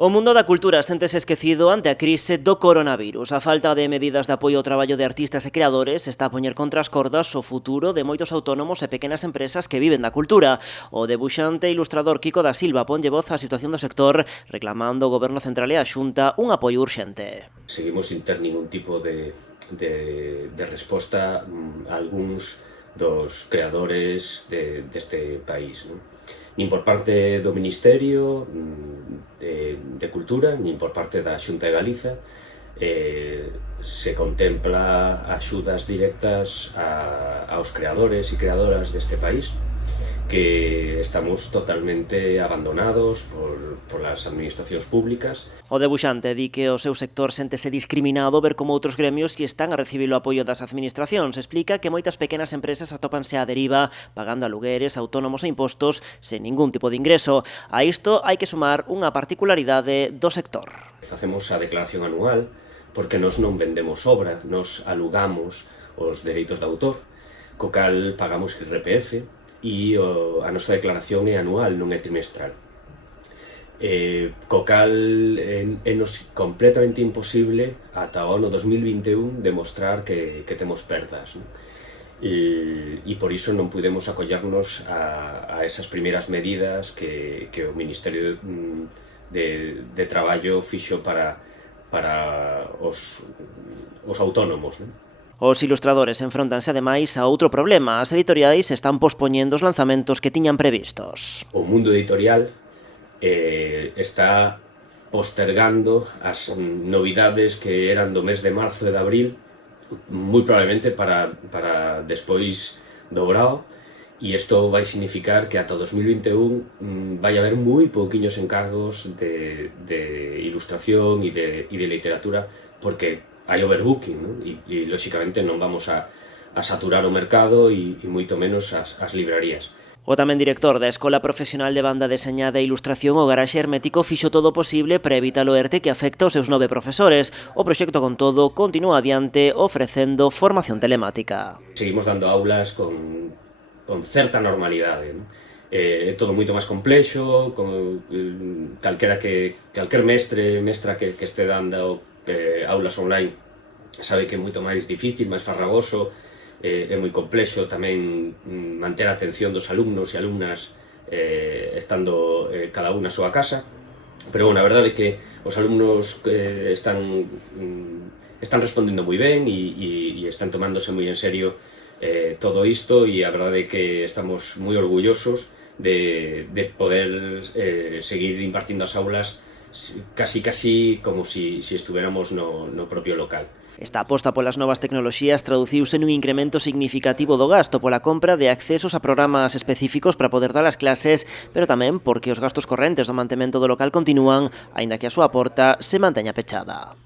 O mundo da cultura séntese esquecido ante a crise do coronavirus. A falta de medidas de apoio ao traballo de artistas e creadores está a poñer contra as cordas o futuro de moitos autónomos e pequenas empresas que viven da cultura. O debuxante e ilustrador Kiko da Silva ponlle voz á situación do sector, reclamando ao Goberno Central e á Xunta un apoio urxente. Seguimos sin ter ningún tipo de resposta a algúns dos creadores deste país, non? Nin por parte do Ministerio de Cultura, nin por parte da Xunta de Galiza se contempla axudas directas aos creadores e creadoras deste país, que estamos totalmente abandonados por las administracións públicas. O debuxante di que o seu sector séntese discriminado ver como outros gremios que están a recibir o apoio das administracións. Explica que moitas pequenas empresas atópanse á deriva, pagando alugueres, autónomos e impostos sen ningún tipo de ingreso. A isto hai que sumar unha particularidade do sector. Facemos a declaración anual porque nos non vendemos obra, nos alugamos os dereitos de autor, co cal pagamos IRPF, e a nosa declaración é anual, non é trimestral. Co cal é nos completamente imposible ata o ano 2021 demostrar que temos perdas, non? E por iso non pudemos acollernos a esas primeiras medidas que o Ministerio de Traballo fixo para os autónomos, non? Os ilustradores enfróntanse ademais a outro problema. As editoriais están pospoñendo os lanzamentos que tiñan previstos. O mundo editorial está postergando as novidades que eran do mes de marzo e de abril, moi probablemente para despois do brao, e isto vai significar que ata 2021 vai haber moi pouquiños encargos de ilustración e de literatura, porque hai overbooking, non? E lóxicamente non vamos a saturar o mercado e moito menos as librarías. O tamén director da Escola Profesional de Banda Deseñada e Ilustración, o Garaxe Hermético, fixo todo o posible para evitar o ERTE que afecta aos seus 9 profesores. O proxecto, con todo, continúa adiante ofrecendo formación telemática. Seguimos dando aulas con certa normalidade, non? É todo moito máis complexo, calquer mestra que este dando aulas online sabe que é moito máis difícil, máis farragoso, é moi complexo tamén manter a atención dos alumnos e alumnas estando cada unha na súa casa, pero bueno, a verdade é que os alumnos están respondendo moi ben e están tomándose moi en serio todo isto, e a verdade é que estamos moi orgullosos de poder seguir impartindo as aulas casi como si estuviéramos no propio local. Esta aposta polas novas tecnoloxías traduciuse nun incremento significativo do gasto pola compra de accesos a programas específicos para poder dar as clases, pero tamén porque os gastos correntes do mantemento do local continúan, aínda que a súa porta se manteña pechada.